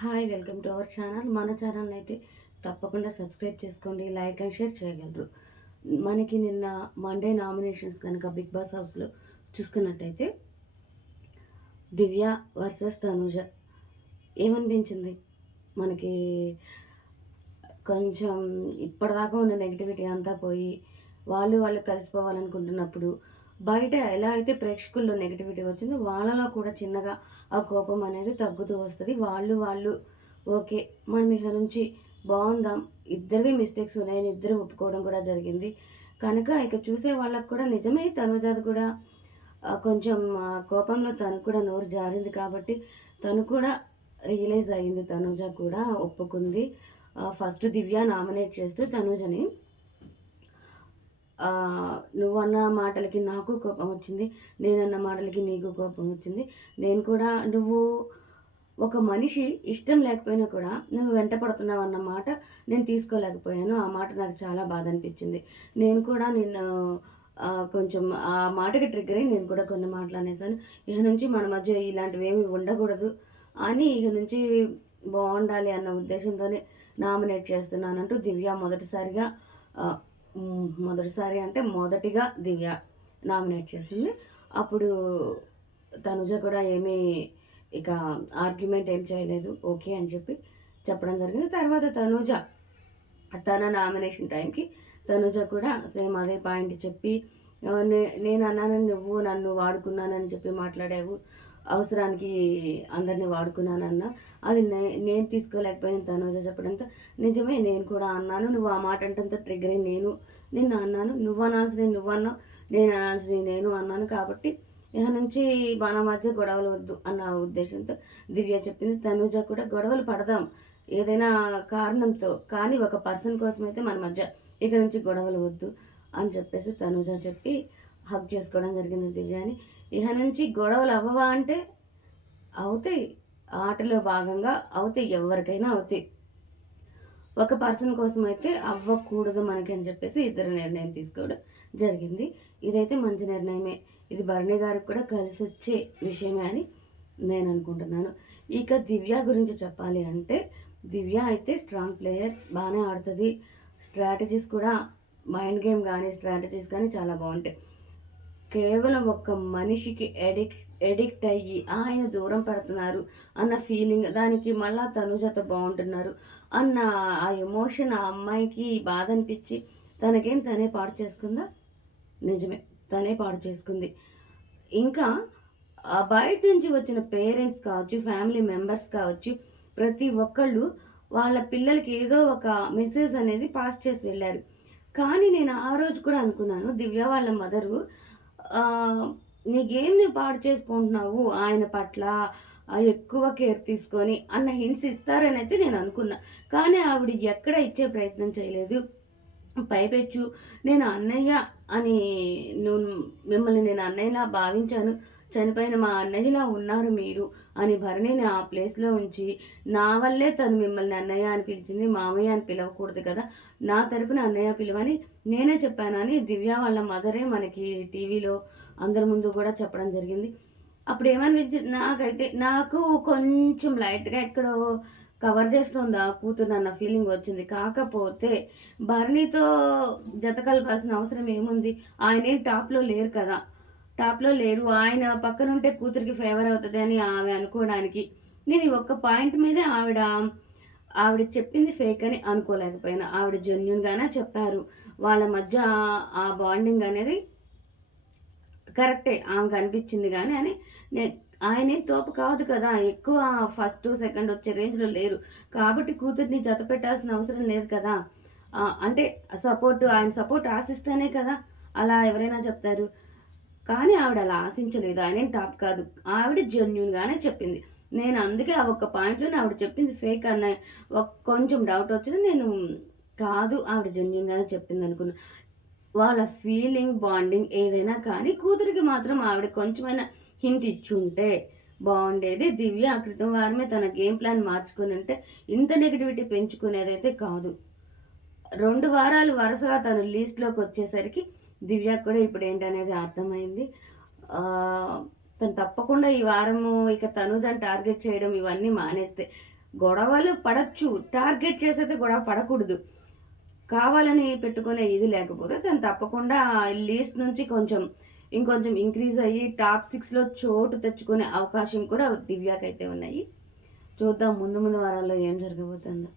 Hi, welcome to our channel. మన channel అయితే తప్పకుండా సబ్స్క్రైబ్ చేసుకోండి, లైక్ అండ్ షేర్ చేయగలరు. మనకి నిన్న మండే నామినేషన్స్ కనుక బిగ్ బాస్ హౌస్లో చూసుకున్నట్టయితే దివ్య వర్సెస్ తనుజ ఏమనిపించింది మనకి? కొంచెం ఇప్పటిదాకా ఉన్న నెగిటివిటీ అంతా పోయి వాళ్ళు కలిసిపోవాలనుకుంటున్నప్పుడు బయట ఎలా అయితే ప్రేక్షకుల్లో నెగిటివిటీ వచ్చిందో వాళ్ళలో కూడా చిన్నగా ఆ కోపం అనేది తగ్గుతూ వస్తుంది. వాళ్ళు ఓకే, మనం ఇక నుంచి బాగుందాం, ఇద్దరివి మిస్టేక్స్ ఉన్నాయని ఇద్దరు ఒప్పుకోవడం కూడా జరిగింది. కనుక ఇక చూసే వాళ్ళకు కూడా నిజమే తనుజాది కూడా కొంచెం కోపంలో తను కూడా నోరు జారింది కాబట్టి తను కూడా రియలైజ్ అయింది. తనుజ కూడా ఒప్పుకుంది. ఫస్ట్ దివ్య నామినేట్ చేస్తూ తనుజని నువ్వన్న మాటలకి నాకు కోపం వచ్చింది, నేనన్న మాటలకి నీకు కోపం వచ్చింది. నేను కూడా నువ్వు ఒక మనిషి ఇష్టం లేకపోయినా కూడా నువ్వు వెంట పడుతున్నావు అన్న మాట నేను తీసుకోలేకపోయాను. ఆ మాట నాకు చాలా బాధ అనిపించింది. నేను కూడా నిన్ను కొంచెం ఆ మాటకి ట్రిగ్గర్ అయ్యి నేను కూడా కొన్ని మాటలు అనేసాను. ఇక నుంచి మన మధ్య ఇలాంటివి ఏమి ఉండకూడదు అని ఇక నుంచి బాగుండాలి అన్న ఉద్దేశంతోనే నామినేట్ చేస్తున్నానంటూ దివ్య మొదటిసారి అంటే మొదటిగా దివ్య నామినేట్ చేసింది. అప్పుడు తనుజ కూడా ఏమీ ఇక ఆర్గ్యుమెంట్ ఏం చేయలేదు, ఓకే అని చెప్పి చెప్పడం జరిగింది. తర్వాత తన నామినేషన్ టైంకి తనుజ కూడా సేమ్ అదే పాయింట్ చెప్పి నేను అన్నానని నువ్వు నన్ను వాడుకున్నానని చెప్పి మాట్లాడావు, అవసరానికి అందరినీ వాడుకున్నానన్న అది నేను తీసుకోలేకపోయిన తనుజ చెప్పడంతో నిజమే, నేను కూడా అన్నాను, నువ్వు ఆ మాట అంటంతో ట్రిగ్గర్ అయ్యి నిన్ను అన్నాను, నువ్వు అనాల్సిన నువ్వు అన్నావు, నేను అనాల్సిన నేను అన్నాను, కాబట్టి ఇక నుంచి మన మధ్య గొడవలు వద్దు అన్న ఉద్దేశంతో దివ్య చెప్పింది. తనుజ కూడా గొడవలు పడదాం ఏదైనా కారణంతో, కానీ ఒక పర్సన్ కోసమైతే మన మధ్య ఇక నుంచి గొడవలు వద్దు అని చెప్పేసి తనుజ చెప్పి హగ్ చేసుకోవడం జరిగింది దివ్యాని. ఇక నుంచి గొడవలు అవ్వవా అంటే అవుతాయి, ఆటలో భాగంగా అవుతాయి, ఎవరికైనా అవుతాయి. ఒక పర్సన్ కోసం అయితే అవ్వకూడదు మనకి అని చెప్పేసి ఇద్దరు నిర్ణయం తీసుకోవడం జరిగింది. ఇదైతే మంచి నిర్ణయమే, ఇది భరణి గారికి కూడా కలిసి వచ్చే విషయమే అని నేను అనుకుంటున్నాను. ఇక దివ్య గురించి చెప్పాలి అంటే దివ్య అయితే స్ట్రాంగ్ ప్లేయర్, బాగానే ఆడుతుంది. స్ట్రాటజీస్ కూడా మైండ్ గేమ్ కానీ స్ట్రాటజీస్ కానీ చాలా బాగుంటాయి. కేవలం ఒక మనిషికి ఎడిక్ట్ అయ్యి ఆయన దూరం పెడుతున్నారు అన్న ఫీలింగ్, దానికి మళ్ళా తనుజత బాగుంటున్నారు అన్న ఆ ఎమోషన్ ఆ అమ్మాయికి బాధ అనిపించి తనే పాడు చేసుకుందా? నిజమే, తనే పాడు చేసుకుంది. ఇంకా బయట నుంచి వచ్చిన పేరెంట్స్ కావచ్చు, ఫ్యామిలీ మెంబర్స్ కావచ్చు, ప్రతి ఒక్కళ్ళు వాళ్ళ పిల్లలకి ఏదో ఒక మెసేజ్ అనేది పాస్ చేసి వెళ్ళారు. కానీ నేను ఆ రోజు కూడా అనుకున్నాను, దివ్య వాళ్ళ మదరు నీకేం పాడు చేసుకుంటున్నావు ఆయన పట్ల ఎక్కువ కేర్ తీసుకొని అన్న హింట్స్ ఇస్తారని అయితే నేను అనుకున్నా. కానీ ఆవిడ ఎక్కడ ఇచ్చే ప్రయత్నం చేయలేదు. పైపెచ్చు నేను అన్నయ్య అని మిమ్మల్ని నేను అన్నయ్యలా భావించాను, చనిపోయిన మా అన్నయ్యలా ఉన్నారు మీరు అని భరణిని ఆ ప్లేస్లో ఉంచి నా వల్లే తను మిమ్మల్ని అన్నయ్య అని పిలిచింది, మామయ్య అని పిలవకూడదు కదా, నా తరపున అన్నయ్య పిలవని నేనే చెప్పానని దివ్య వాళ్ళ మదరే మనకి టీవీలో అందరి ముందు కూడా చెప్పడం జరిగింది. అప్పుడు ఏమనిపించింది నాకైతే, నాకు కొంచెం లైట్గా ఎక్కడో కవర్ చేస్తుంది ఆ కూతురు అన్న ఫీలింగ్ వచ్చింది. కాకపోతే భరణితో జత కలపాల్సిన అవసరం ఏముంది? ఆయనేం టాప్లో లేరు కదా, టాప్లో లేరు, ఆయన పక్కనుంటే కూతురికి ఫేవర్ అవుతుంది అని ఆమె అనుకోవడానికి నేను ఈ ఒక్క పాయింట్ మీదే ఆవిడ చెప్పింది ఫేక్ అని అనుకోలేకపోయినా. ఆవిడ జెన్యున్గానే చెప్పారు, వాళ్ళ మధ్య ఆ బాండింగ్ అనేది కరెక్టే ఆమెకు అనిపించింది కానీ అని ఆయనేం తోపు కాదు కదా, ఎక్కువ ఫస్ట్ సెకండ్ వచ్చే రేంజ్లో లేరు కాబట్టి కూతుర్ని జత పెట్టాల్సిన అవసరం లేదు కదా. అంటే ఆయన సపోర్ట్ ఆశిస్తేనే కదా అలా ఎవరైనా చెప్తారు. కానీ ఆవిడ అలా ఆశించలేదు, ఆయనేం టాప్ కాదు, ఆవిడ జెన్యున్గానే చెప్పింది. నేను అందుకే ఆ ఒక్క పాయింట్లోనే ఆవిడ చెప్పింది ఫేక్ అన్న కొంచెం డౌట్ వచ్చినా నేను కాదు ఆవిడ జెన్యున్గానే చెప్పింది అనుకున్నా. వాళ్ళ ఫీలింగ్ బాండింగ్ ఏదైనా కానీ కూతురికి మాత్రం ఆవిడ కొంచెమైనా హింట్ ఇచ్చుంటే బాగుండేది. దివ్య ఆ క్రితం వారమే తన గేమ్ ప్లాన్ మార్చుకుని ఉంటే ఇంత నెగిటివిటీ పెంచుకునేదైతే కాదు. 2 వారాలు వరుసగా తను లీస్ట్లోకి వచ్చేసరికి దివ్యకు కూడా ఇప్పుడు ఏంటనేది అర్థమైంది. తను తప్పకుండా ఈ వారము ఇక తనుజని టార్గెట్ చేయడం ఇవన్నీ మానేస్తే గొడవలు పడొచ్చు. టార్గెట్ చేసైతే గొడవ పడకూడదు. కావాలని పెట్టుకునే ఇది లేకపోతే తను తప్పకుండా లీస్ట్ నుంచి ఇంకొంచెం ఇంక్రీజ్ అయ్యి టాప్ 6లో చోటు తెచ్చుకునే అవకాశం కూడా దివ్యకైతే ఉన్నాయి. చూద్దాం ముందు ముందు వారాల్లో ఏం జరగబోతుందో.